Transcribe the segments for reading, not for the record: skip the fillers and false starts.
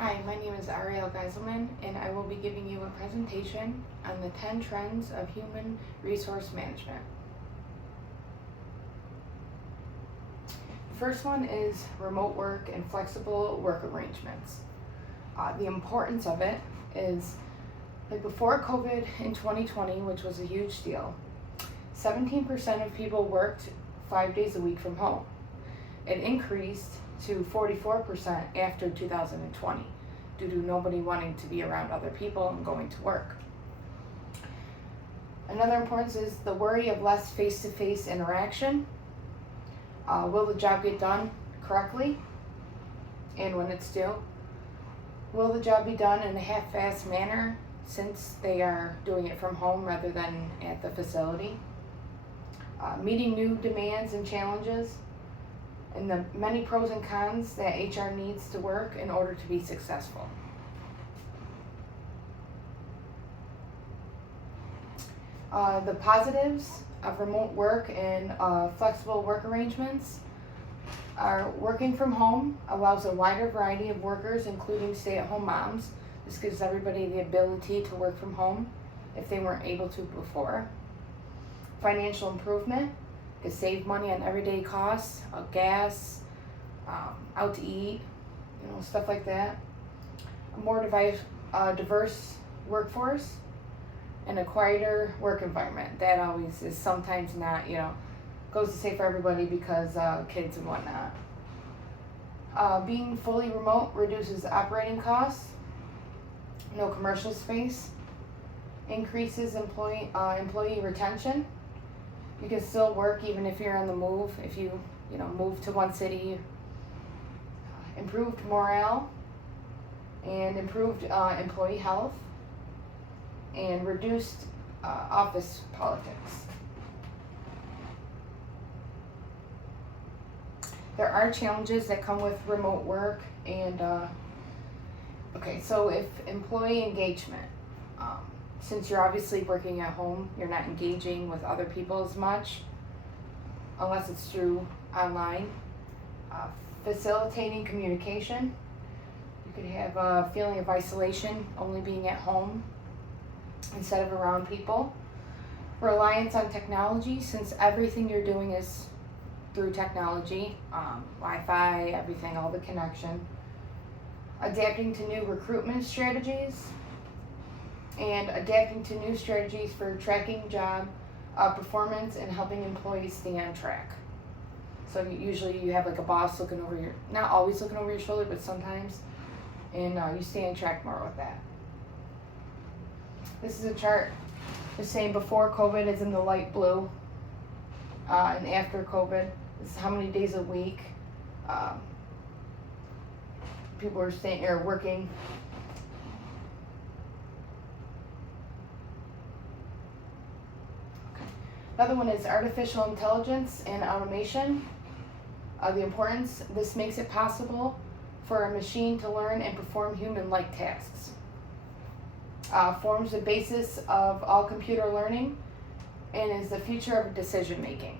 Hi, my name is Ariel Geiselman, and I will be giving you a presentation on the 10 trends of human resource management. The first one is remote work and flexible work arrangements. The importance of it is, like before COVID in 2020, which was a huge deal, 17% of people worked 5 days a week from home. It increased to 44% after 2020 due to nobody wanting to be around other people and going to work. Another importance is the worry of less face-to-face interaction. Will the job get done correctly and when it's due? Will the job be done in a half-assed manner since they are doing it from home rather than at the facility? Meeting new demands and challenges, and the many pros and cons that HR needs to work in order to be successful. The positives of remote work and flexible work arrangements are working from home allows a wider variety of workers, including stay-at-home moms. This gives everybody the ability to work from home if they weren't able to before. Financial improvement. To save money on everyday costs, gas, out to eat, stuff like that. A more diverse workforce and a quieter work environment. That always is sometimes not, goes to say for everybody because kids and whatnot. Being fully remote reduces operating costs, no commercial space, increases employee retention. You can still work even if you're on the move, if you move to one city. Improved morale and improved employee health and reduced office politics. There are challenges that come with remote work and so if employee engagement, since you're obviously working at home, you're not engaging with other people as much, unless it's through online. Facilitating communication. You could have a feeling of isolation, only being at home instead of around people. Reliance on technology, since everything you're doing is through technology, Wi-Fi, everything, all the connection. Adapting to new recruitment strategies. And adapting to new strategies for tracking job performance and helping employees stay on track. So usually you have like a boss looking over not always looking over your shoulder, but sometimes, and you stay on track more with that. This is a chart just saying before COVID is in the light blue, and after COVID, this is how many days a week people are staying or working. Another one is artificial intelligence and automation. The importance, this makes it possible for a machine to learn and perform human-like tasks. Forms the basis of all computer learning and is the future of decision making.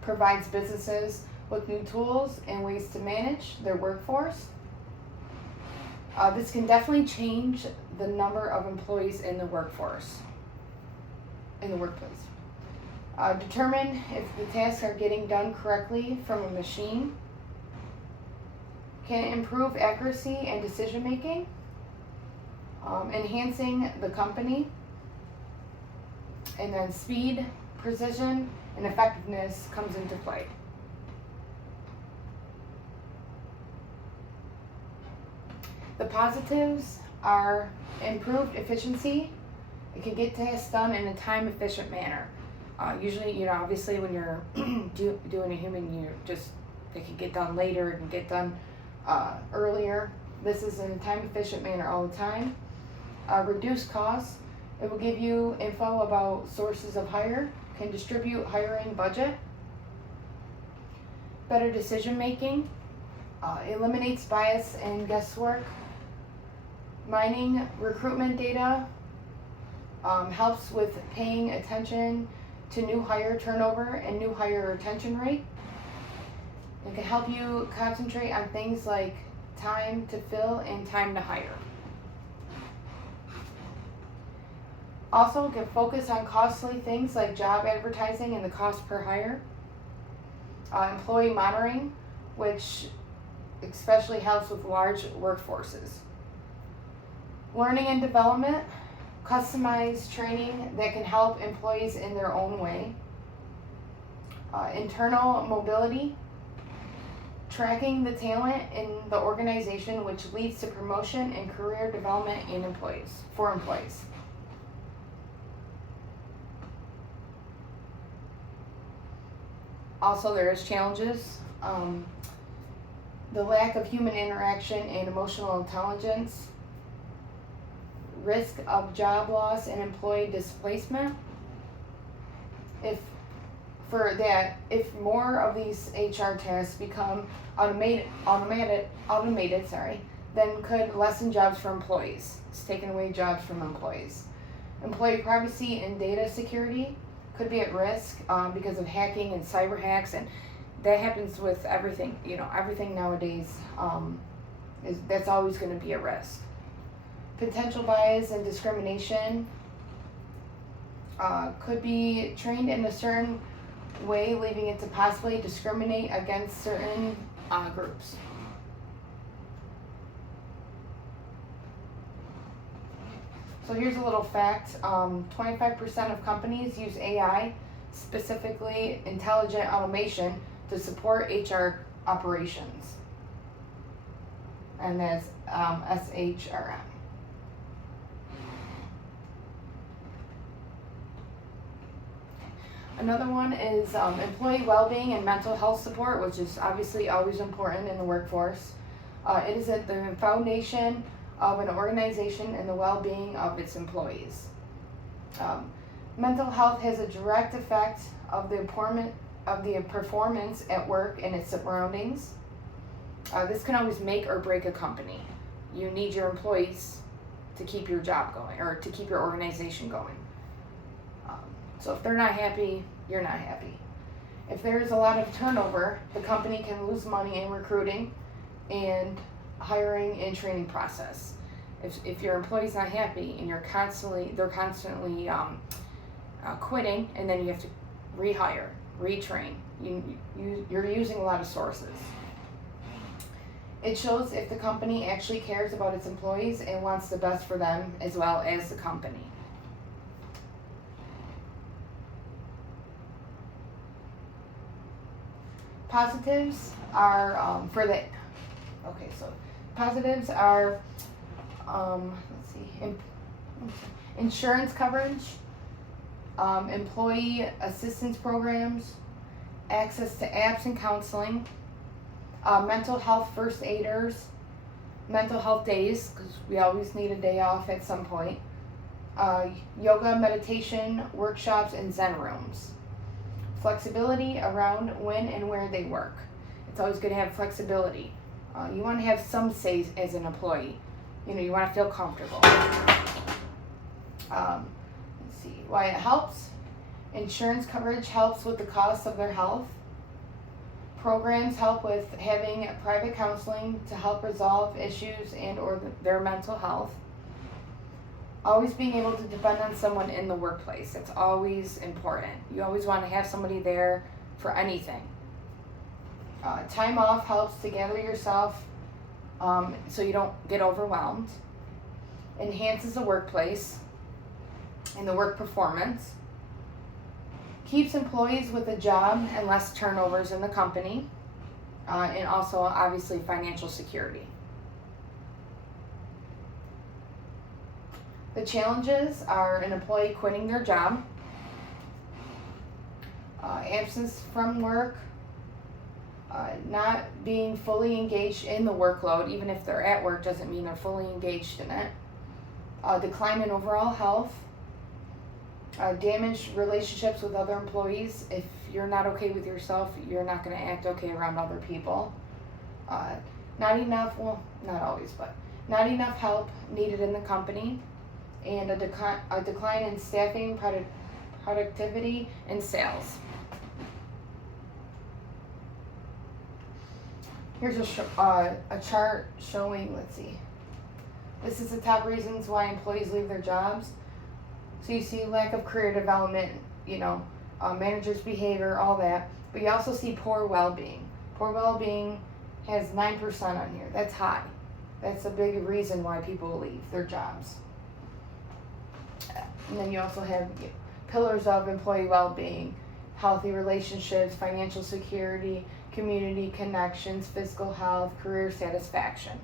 Provides businesses with new tools and ways to manage their workforce. This can definitely change the number of employees in the workforce. In the workplace. Determine if the tasks are getting done correctly from a machine. Can improve accuracy and decision making. Enhancing the company. And then speed, precision, and effectiveness comes into play. The positives are improved efficiency. It can get tasks done in a time-efficient manner. Usually, obviously when you're doing a human, they can get done later, it can get done earlier. This is in a time-efficient manner all the time. Reduce costs. It will give you info about sources of hire, can distribute hiring budget. Better decision-making. Eliminates bias and guesswork. Mining recruitment data. Helps with paying attention to new hire turnover and new hire retention rate. It can help you concentrate on things like time to fill, and time to hire. Also, give focus on costly things like job advertising and the cost per hire. Employee monitoring, which especially helps with large workforces. Learning and development, customized training that can help employees in their own way. Internal mobility, tracking the talent in the organization, which leads to promotion and career development for employees. Also, there is challenges. The lack of human interaction and emotional intelligence, risk of job loss and employee displacement. If more of these HR tasks become automated, then could lessen jobs for employees. It's taking away jobs from employees. Employee privacy and data security could be at risk because of hacking and cyber hacks, and that happens with everything. Everything nowadays that's always going to be a risk. Potential bias and discrimination could be trained in a certain way, leaving it to possibly discriminate against certain groups. So here's a little fact. 25% of companies use AI, specifically intelligent automation, to support HR operations. And that's SHRM. Another one is employee well-being and mental health support, which is obviously always important in the workforce. It is at the foundation of an organization and the well-being of its employees. Mental health has a direct effect of the performance at work and its surroundings. This can always make or break a company. You need your employees to keep your job going, or to keep your organization going. So if they're not happy, you're not happy. If there's a lot of turnover, the company can lose money in recruiting and hiring and training process. If your employee's not happy and they're constantly quitting, and then you have to rehire, retrain, you're using a lot of sources. It shows if the company actually cares about its employees and wants the best for them as well as the company. Positives are positives are insurance coverage, employee assistance programs, access to apps and counseling, mental health first aiders, mental health days, because we always need a day off at some point, yoga, meditation, workshops, and Zen rooms. Flexibility around when and where they work. It's always good to have flexibility. You want to have some say as an employee. You want to feel comfortable. Let's see why it helps. Insurance coverage helps with the cost of their health. Programs help with having private counseling to help resolve issues and or their mental health. Always being able to depend on someone in the workplace. It's always important. You always want to have somebody there for anything. Time off helps to gather yourself so you don't get overwhelmed. Enhances the workplace and the work performance. Keeps employees with a job and less turnovers in the company. And also, obviously, financial security. The challenges are an employee quitting their job, absence from work, not being fully engaged in the workload. Even if they're at work doesn't mean they're fully engaged in it. Decline in overall health, damaged relationships with other employees. If you're not okay with yourself, you're not going to act okay around other people. Not enough help needed in the company. And a decline in staffing, productivity, and sales. Here's a chart showing, let's see, this is the top reasons why employees leave their jobs. So you see lack of career development, managers' behavior, all that. But you also see poor well-being. Poor well-being has 9% on here. That's high. That's a big reason why people leave their jobs. And then you also have pillars of employee well-being: healthy relationships, financial security, community connections, physical health, career satisfaction.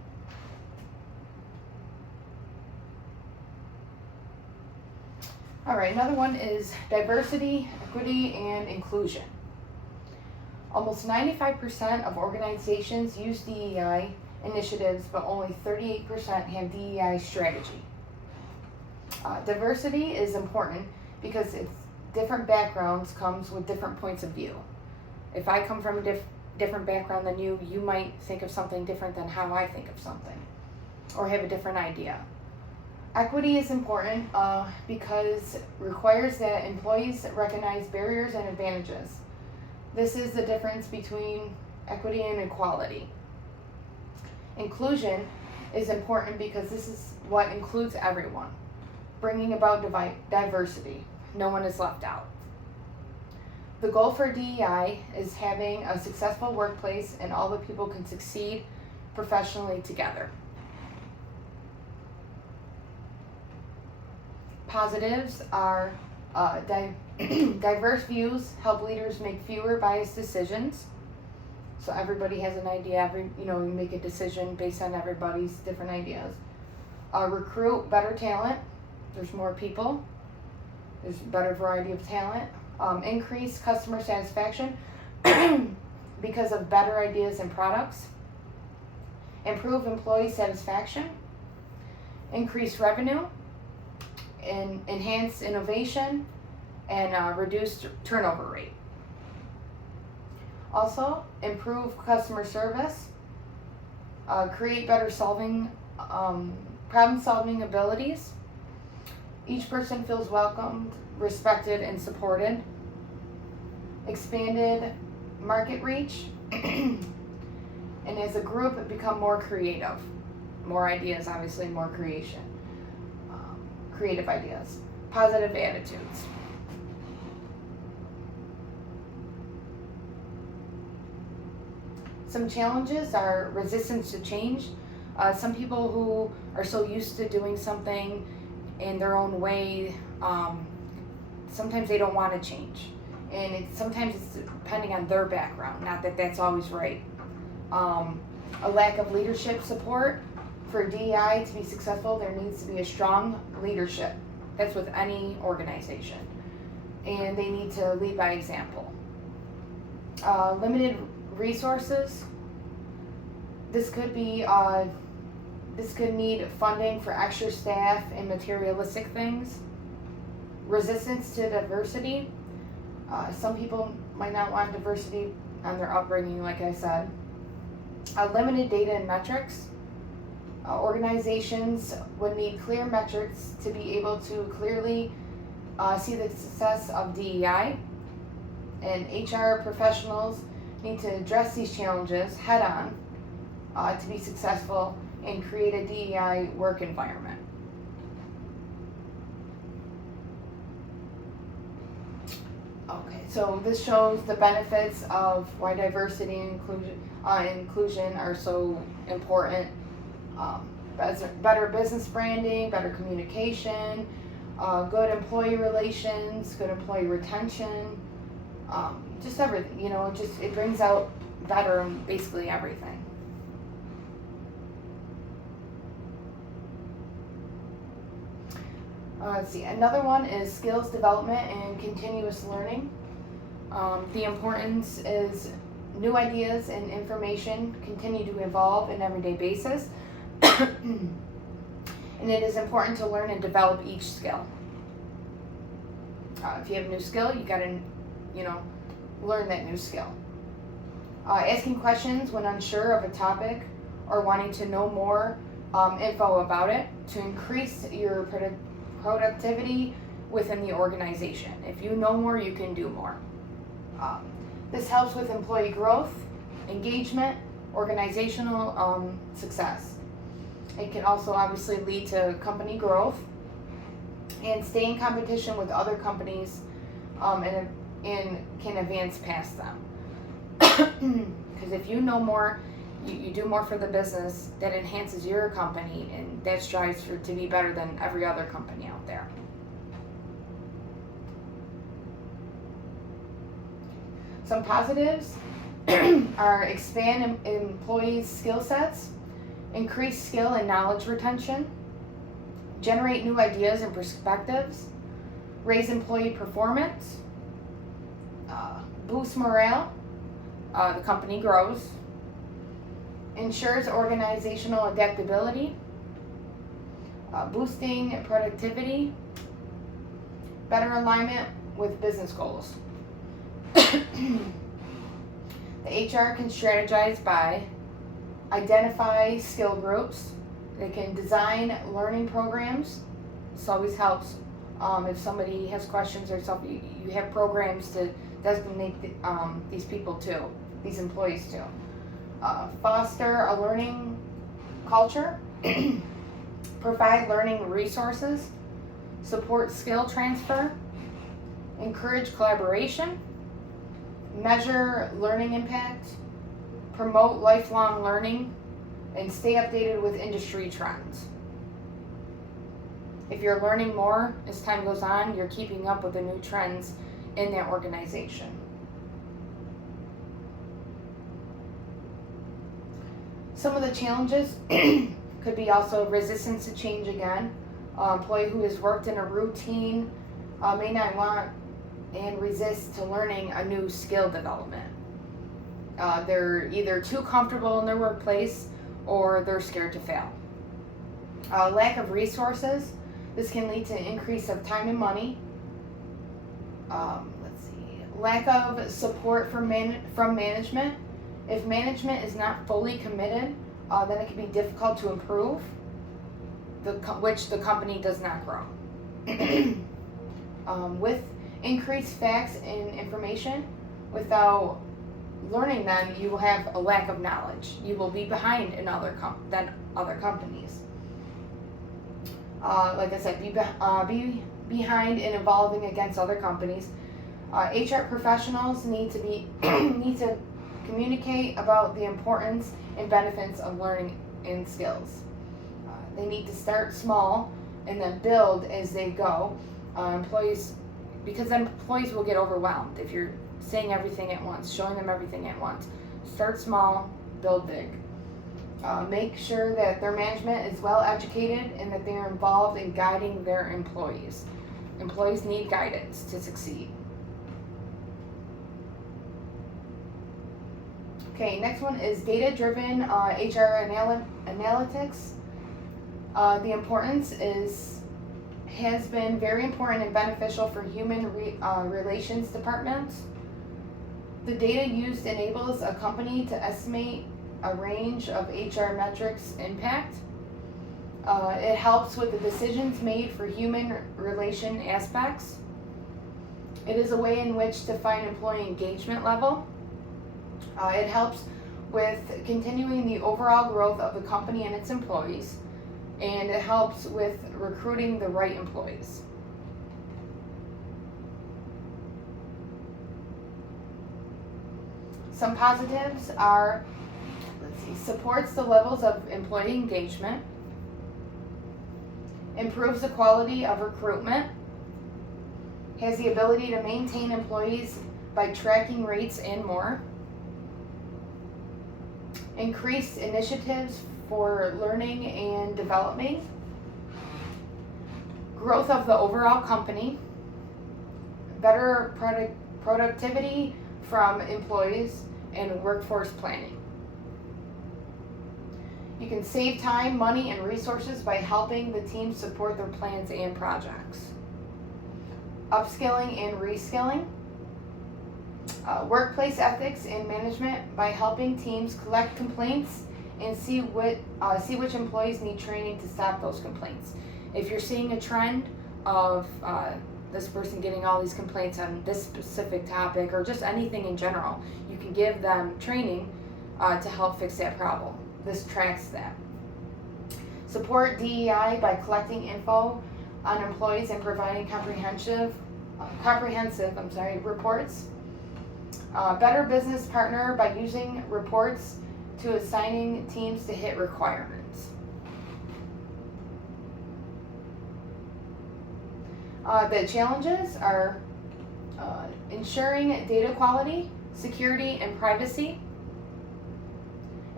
All right, another one is diversity, equity, and inclusion. Almost 95% of organizations use DEI initiatives, but only 38% have DEI strategy. Diversity is important because it's different backgrounds comes with different points of view. If I come from a different background than you, you might think of something different than how I think of something, or have a different idea. Equity is important because it requires that employees recognize barriers and advantages. This is the difference between equity and equality. Inclusion is important because this is what includes everyone, bringing about diversity. No one is left out. The goal for DEI is having a successful workplace and all the people can succeed professionally together. Positives are diverse views help leaders make fewer biased decisions. So everybody has an idea. You make a decision based on everybody's different ideas. Recruit better talent. There's more people. There's a better variety of talent. Increase customer satisfaction because of better ideas and products. Improve employee satisfaction. Increase revenue. And enhance innovation and reduce turnover rate. Also, improve customer service, create better problem-solving abilities. Each person feels welcomed, respected, and supported. Expanded market reach, and as a group, become more creative. More ideas, obviously, more creation. Creative ideas. Positive attitudes. Some challenges are resistance to change. Some people who are so used to doing something in their own way, sometimes they don't want to change. And sometimes it's depending on their background, not that that's always right. A lack of leadership support. For DEI to be successful, there needs to be a strong leadership. That's with any organization. And they need to lead by example. Limited resources. This could need funding for extra staff and materialistic things. Resistance to diversity. Some people might not want diversity on their upbringing, like I said. Limited data and metrics. Organizations would need clear metrics to be able to clearly see the success of DEI, and HR professionals need to address these challenges head on to be successful and create a DEI work environment. Okay, so this shows the benefits of why diversity and inclusion are so important. Better business branding, better communication, good employee relations, good employee retention, just everything. It brings out better in basically everything. Let's see. Another one is skills development and continuous learning. The importance is new ideas and information continue to evolve on an everyday basis. And it is important to learn and develop each skill. If you have a new skill, you gotta, learn that new skill. Asking questions when unsure of a topic or wanting to know more info about it to increase your productivity within the organization. If you know more, you can do more. This helps with employee growth, engagement, and retention. This is important. organizational success. It can also obviously lead to company growth and stay in competition with other companies, and can advance past them. Because if you know more, you do more for the business, that enhances your company, and that strives to be better than every other company out there. Some positives are expand employees' skill sets, increase skill and knowledge retention, generate new ideas and perspectives, raise employee performance, boost morale, the company grows, ensures organizational adaptability, boosting productivity, better alignment with business goals. The HR can strategize by identify skill groups. They can design learning programs. This always helps. If somebody has questions or something, you have programs to designate these people to, these employees to. Foster a learning culture. Provide learning resources. Support skill transfer. Encourage collaboration. Measure learning impact. Promote lifelong learning. And stay updated with industry trends. If you're learning more as time goes on, you're keeping up with the new trends in that organization. Some of the challenges could be also resistance to change again. Employee who has worked in a routine may not want and resist to learning a new skill development. They're either too comfortable in their workplace or they're scared to fail. Lack of resources. This can lead to increase of time and money. Lack of support from management. If management is not fully committed, then it can be difficult to improve, which the company does not grow. With increased facts and information, without learning them, you will have a lack of knowledge. You will be behind in other companies. Like I said, be behind in evolving against other companies. HR professionals need to communicate about the importance and benefits of learning and skills. They need to start small and then build as they go. Because then employees will get overwhelmed if you're saying everything at once, showing them everything at once. Start small, build big. Make sure that their management is well educated and that they are involved in guiding their employees. Employees need guidance to succeed. Okay, next one is data-driven HR analytics. The importance has been very important and beneficial for human relations departments. The data used enables a company to estimate a range of HR metrics impact. It helps with the decisions made for human relation aspects. It is a way in which to find employee engagement level. It helps with continuing the overall growth of the company and its employees, and it helps with recruiting the right employees. Some positives are, supports the levels of employee engagement, improves the quality of recruitment, has the ability to maintain employees by tracking rates and more, increased initiatives for learning and development, growth of the overall company, better productivity from employees, and workforce planning. You can save time, money, and resources by helping the team support their plans and projects. Upskilling and reskilling. Workplace ethics and management by helping teams collect complaints and see which employees need training to stop those complaints. If you're seeing a trend of this person getting all these complaints on this specific topic or just anything in general, you can give them training to help fix that problem. This tracks that. Support DEI by collecting info on employees and providing comprehensive reports. Better business partner by using reports to assigning teams to hit requirements. The challenges are ensuring data quality, security, and privacy.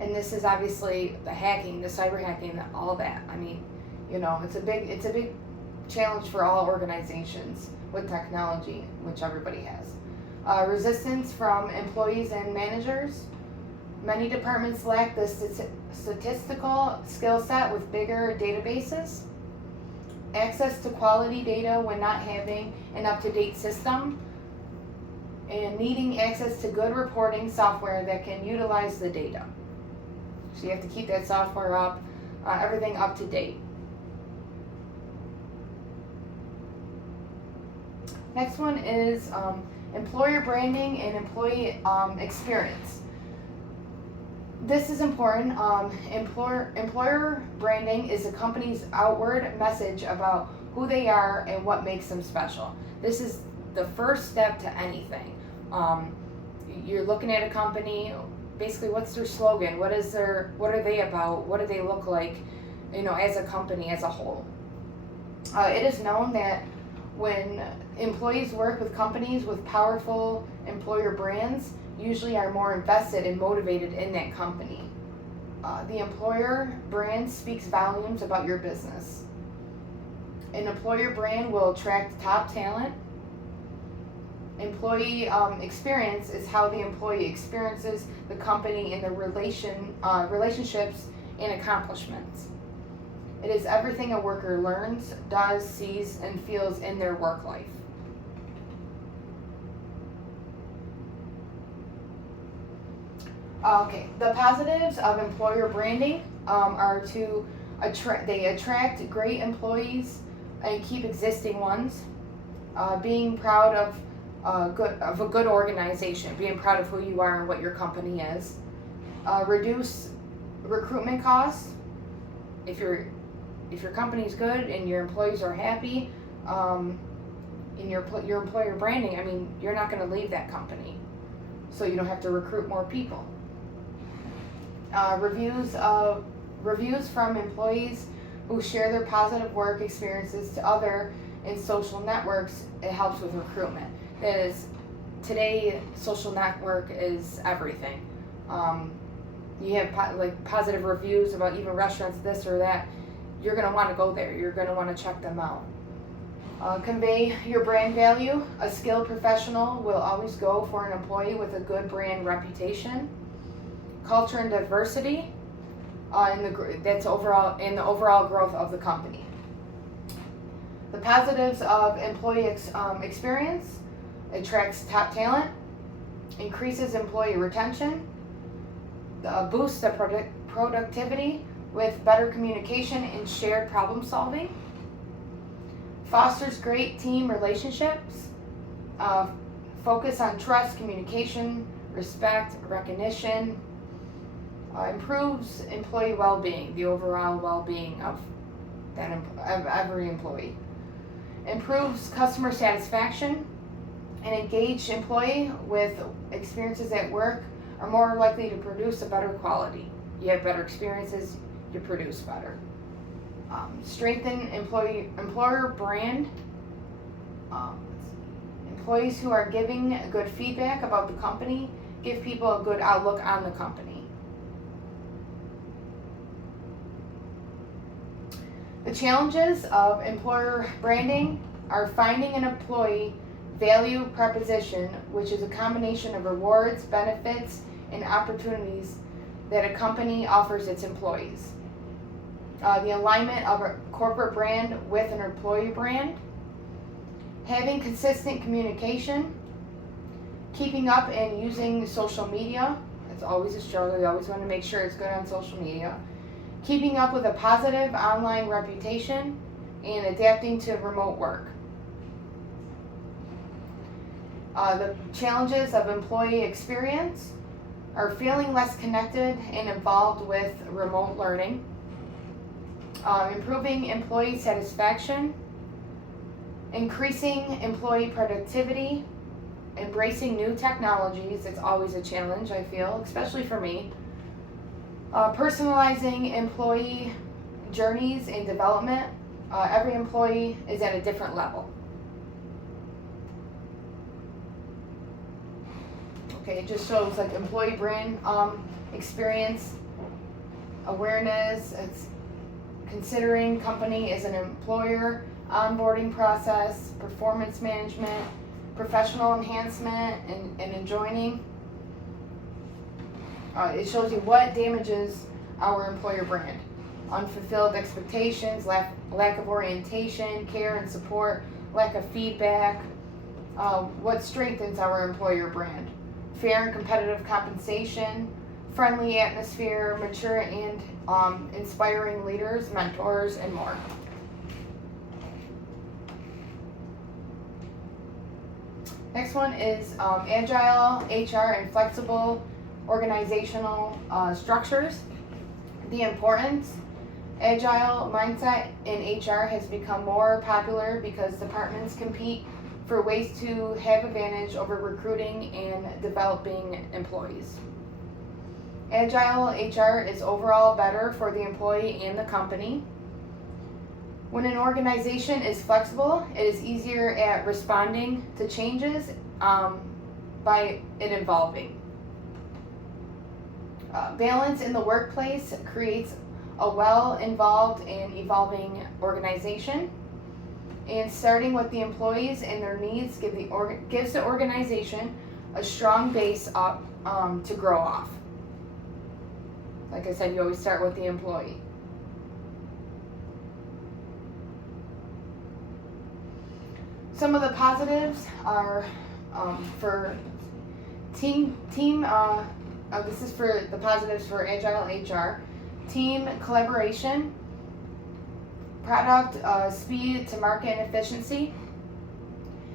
And this is obviously the hacking, the cyber hacking, all that. I mean, it's a big challenge for all organizations with technology, which everybody has. Resistance from employees and managers. Many departments lack the statistical skill set with bigger databases. Access to quality data when not having an up-to-date system. And needing access to good reporting software that can utilize the data. So you have to keep that software up, everything up to date. Next one is employer branding and employee experience. This is important. Employer branding is a company's outward message about who they are and what makes them special. This is the first step to anything. You're looking at a company, basically what's their slogan, what are they about, what do they look like, as a company as a whole. It is known that when employees work with companies with powerful employer brands, usually are more invested and motivated in that company. The employer brand speaks volumes about your business. An employer brand will attract top talent. Employee experience is how the employee experiences the company and the relationships and accomplishments. It is everything a worker learns, does, sees, and feels in their work life. Okay, the positives of employer branding are to attract great employees and keep existing ones. Being proud of a good organization, being proud of who you are and what your company is. Reduce recruitment costs. If your company's good and your employees are happy, in your employer branding, I mean, you're not going to leave that company, so you don't have to recruit more people. Reviews from employees who share their positive work experiences to other in social networks. It helps with recruitment. That is, today social network is everything. You have positive reviews about even restaurants, this or that. You're going to want to go there. You're going to want to check them out. Convey your brand value. A skilled professional will always go for an employee with a good brand reputation. Culture and diversity, that's overall in the overall growth of the company. The positives of employee experience: attracts top talent, increases employee retention, boosts the productivity with better communication and shared problem solving, fosters great team relationships, focus on trust, communication, respect, recognition, improves employee well-being, the overall well-being of every employee, improves customer satisfaction. An engaged employee with experiences at work are more likely to produce a better quality. You have better experiences, you produce better. Strengthen employer brand. Employees who are giving good feedback about the company give people a good outlook on the company. The challenges of employer branding are finding an employee value proposition, which is a combination of rewards, benefits, and opportunities that a company offers its employees. The alignment of a corporate brand with an employee brand. Having consistent communication. Keeping up and using social media. It's always a struggle. You always want to make sure it's good on social media. Keeping up with a positive online reputation and adapting to remote work. The challenges of employee experience. are feeling less connected and involved with remote learning, improving employee satisfaction, increasing employee productivity, embracing new technologies. It's always a challenge, I feel, especially for me. Personalizing employee journeys and development. Every employee is at a different level. Okay, it just shows like employee brand experience, awareness. It's considering company as an employer, onboarding process, performance management, professional enhancement, and enjoying. It shows you what damages our employer brand. Unfulfilled expectations, lack of orientation, care and support, lack of feedback. What strengthens our employer brand? Fair and competitive compensation, friendly atmosphere, mature and inspiring leaders, mentors, and more. Next one is agile HR and flexible organizational structures. The importance. Agile mindset in HR has become more popular because departments compete for ways to have advantage over recruiting and developing employees. Agile HR is overall better for the employee and the company. When an organization is flexible, it is easier at responding to changes by it evolving. Balance in the workplace creates a well-involved and evolving organization. And starting with the employees and their needs gives the organization a strong base up to grow off. Like I said, you always start with the employee. Some of the positives are for team. This is for the positives for Agile HR. Team collaboration, product speed to market and efficiency,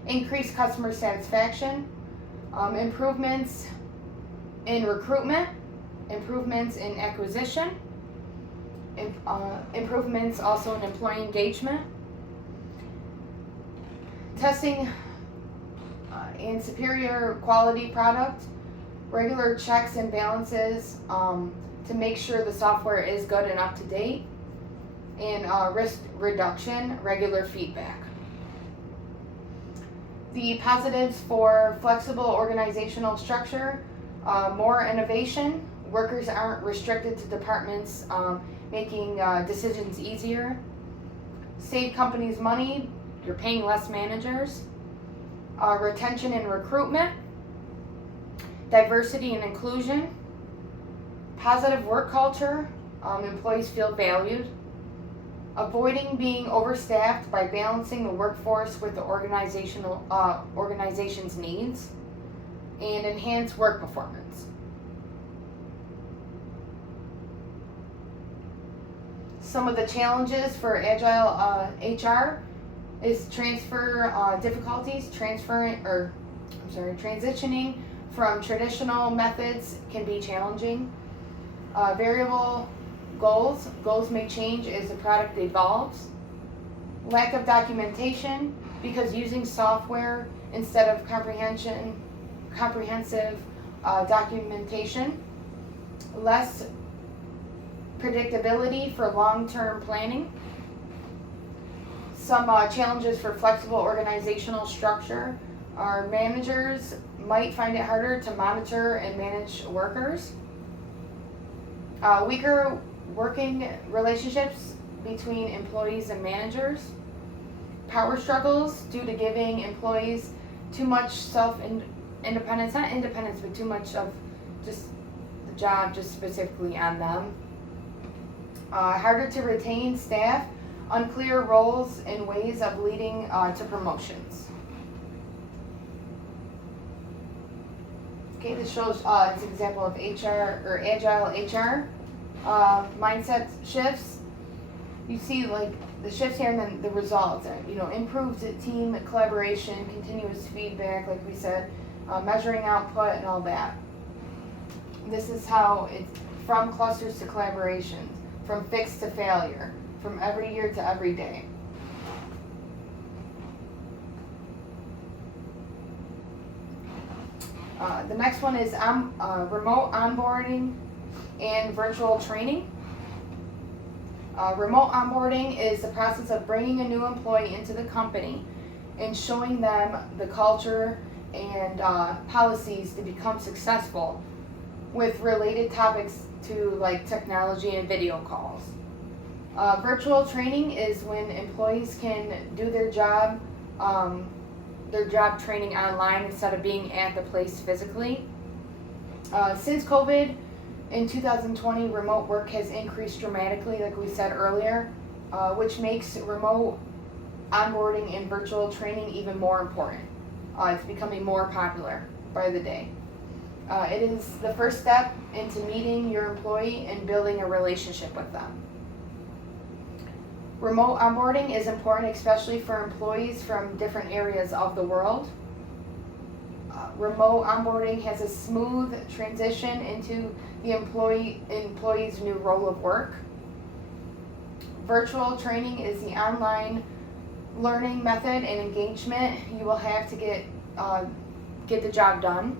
increased customer satisfaction, improvements in recruitment, improvements in acquisition, improvements also in employee engagement, testing and superior quality product, regular checks and balances to make sure the software is good and up to date, and risk reduction, regular feedback. The positives for flexible organizational structure, more innovation, workers aren't restricted to departments, making decisions easier, save companies money, you're paying less managers, retention and recruitment, diversity and inclusion, positive work culture, employees feel valued, avoiding being overstaffed by balancing the workforce with the organization's needs, and enhance work performance. Some of the challenges for Agile HR is transitioning from traditional methods can be challenging. Variable goals may change as the product evolves. Lack of documentation, because using software instead of comprehensive documentation. Less predictability for long-term planning. Some challenges for flexible organizational structure are managers might find it harder to monitor and manage workers. Weaker working relationships between employees and managers. Power struggles due to giving employees too much independence, not independence, but too much of just the job just specifically on them. Harder to retain staff, unclear roles and ways of leading to promotions. Okay, this shows it's an example of HR or Agile HR mindset shifts. You see like the shifts here and then the results. Improved team collaboration, continuous feedback, like we said, measuring output and all that. This is how it's from clusters to collaborations, from fix to failure, from every year to every day. The next one is remote onboarding and virtual training. Remote onboarding is the process of bringing a new employee into the company and showing them the culture and policies to become successful with related topics to like technology and video calls. Virtual training is when employees can do their job training online instead of being at the place physically. Since COVID in 2020, remote work has increased dramatically, like we said earlier, which makes remote onboarding and virtual training even more important. It's becoming more popular by the day. It is the first step into meeting your employee and building a relationship with them. Remote onboarding is important, especially for employees from different areas of the world. Remote onboarding has a smooth transition into the employee's new role of work. Virtual training is the online learning method and engagement you will have to get the job done.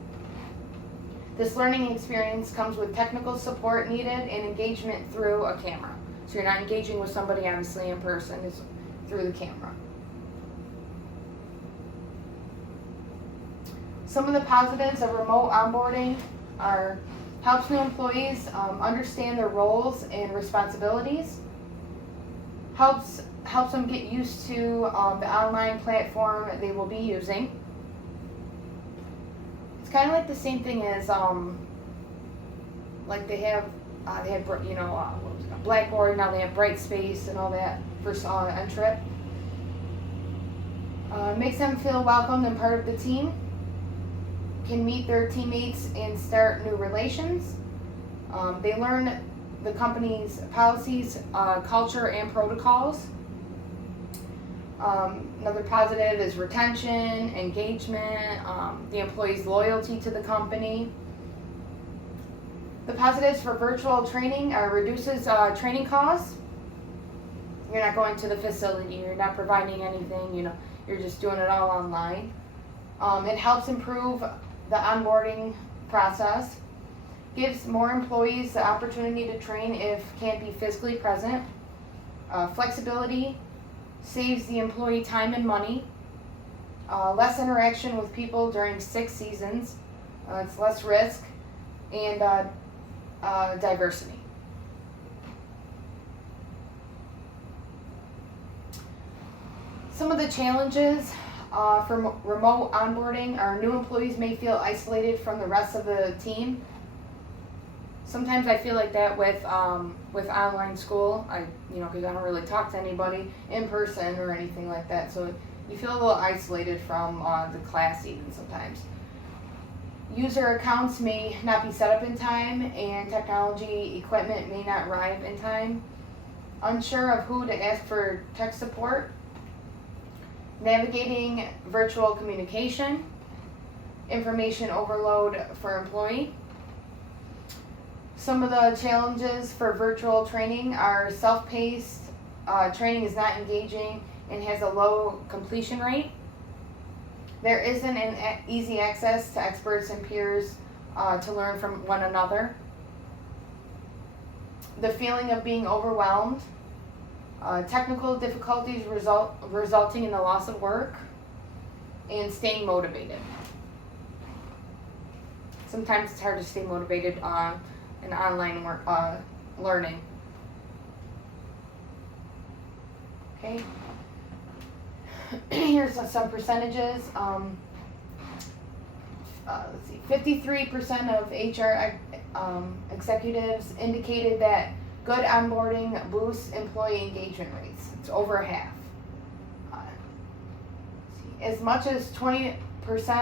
This learning experience comes with technical support needed and engagement through a camera. So you're not engaging with somebody obviously in person, it's through the camera. Some of the positives of remote onboarding are helps new employees understand their roles and responsibilities, helps them get used to the online platform they will be using. It's kind of like the same thing as like they have Blackboard, now they have Brightspace and all that for Ntrip. Makes them feel welcomed and part of the team, can meet their teammates and start new relations. They learn the company's policies, culture, and protocols. Another positive is retention, engagement, the employee's loyalty to the company. The positives for virtual training are reduces training costs. You're not going to the facility, you're not providing anything, you're just doing it all online. It helps improve the onboarding process, gives more employees the opportunity to train if can't be physically present. Flexibility saves the employee time and money. Less interaction with people during 6 seasons. It's less risk and diversity. Some of the challenges for remote onboarding are new employees may feel isolated from the rest of the team. Sometimes I feel like that with online school, because I don't really talk to anybody in person or anything like that. So you feel a little isolated from the class even sometimes. User accounts may not be set up in time and technology equipment may not arrive in time. Unsure of who to ask for tech support. Navigating virtual communication. Information overload for employee. Some of the challenges for virtual training are self-paced, training is not engaging and has a low completion rate. There isn't an easy access to experts and peers to learn from one another. The feeling of being overwhelmed. Technical difficulties resulting in the loss of work. And staying motivated. Sometimes it's hard to stay motivated in online work, learning. Okay. Here's some percentages. Let's see. 53% of HR executives indicated that good onboarding boosts employee engagement rates. It's over half. As much as 20%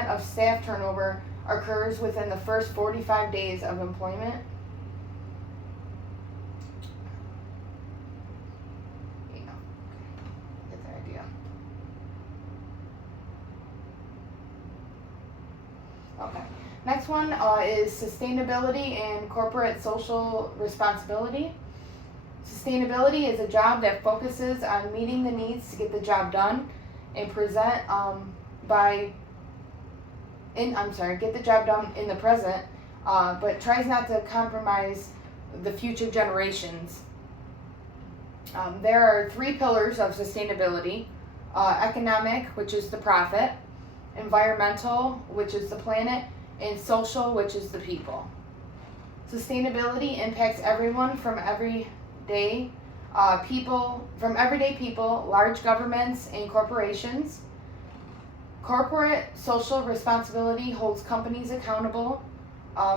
of staff turnover occurs within the first 45 days of employment. Get the idea. Okay. Next one is sustainability and corporate social responsibility. Sustainability is a job that focuses on meeting the needs to get the job done and get the job done in the present, but tries not to compromise the future generations. There are 3 pillars of sustainability: economic, which is the profit; environmental, which is the planet; and social, which is the people. Sustainability impacts everyone from everyday people, large governments, and corporations. Corporate social responsibility holds companies accountable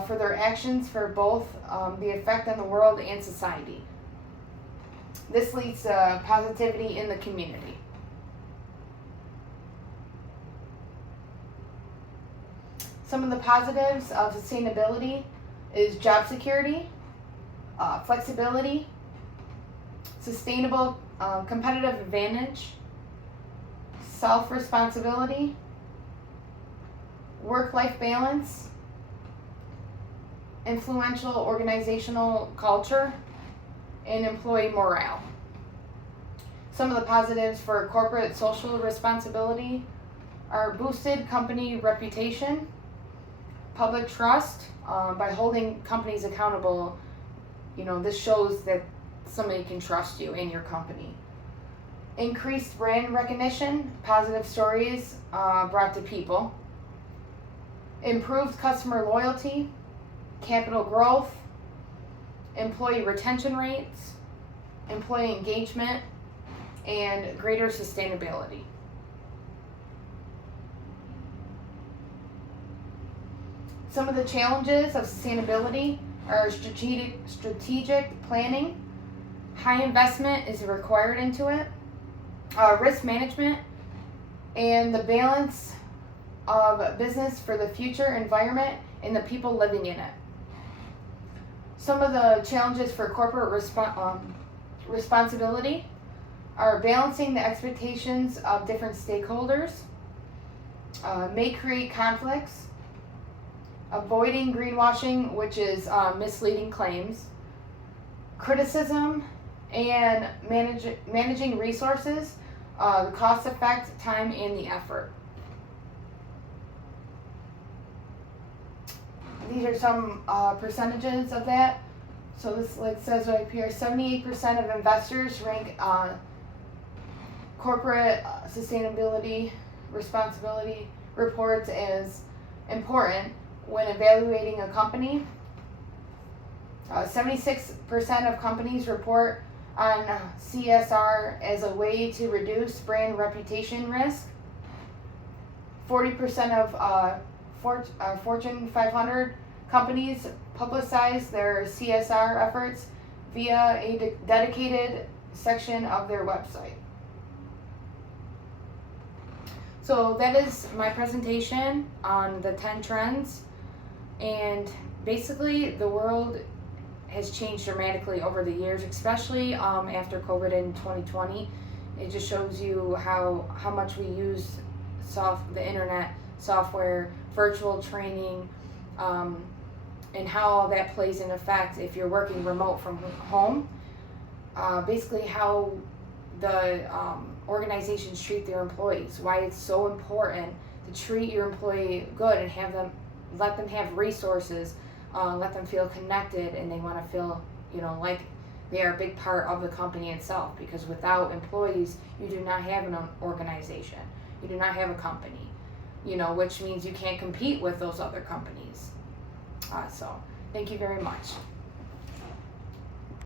for their actions for both the effect on the world and society. This leads to positivity in the community. Some of the positives of sustainability is job security, flexibility, sustainable competitive advantage, self-responsibility, work-life balance, influential organizational culture, and employee morale. Some of the positives for corporate social responsibility are boosted company reputation, public trust, by holding companies accountable. This shows that somebody can trust you in your company. Increased brand recognition, positive stories brought to people. Improved customer loyalty, capital growth, employee retention rates, employee engagement, and greater sustainability. Some of the challenges of sustainability are strategic planning. High investment is required into it. Risk management, and the balance of business for the future environment and the people living in it. Some of the challenges for corporate responsibility are balancing the expectations of different stakeholders, may create conflicts, avoiding greenwashing, which is misleading claims, criticism, and managing resources, the cost effect, time, and the effort. These are some percentages of that. So this says right here, 78% of investors rank corporate sustainability responsibility reports as important when evaluating a company. 76% of companies report on CSR as a way to reduce brand reputation risk. 40% of Fortune 500 companies publicize their CSR efforts via a dedicated section of their website. So that is my presentation on the 10 trends, and basically the world has changed dramatically over the years, especially after COVID in 2020. It just shows you how much we use the internet, software, virtual training, and how all that plays in effect if you're working remote from home. Basically how the organizations treat their employees, why it's so important to treat your employee good and let them have resources, let them feel connected, and they want to feel like they are a big part of the company itself, because without employees you do not have an organization, you do not have a company, which means you can't compete with those other companies. So thank you very much.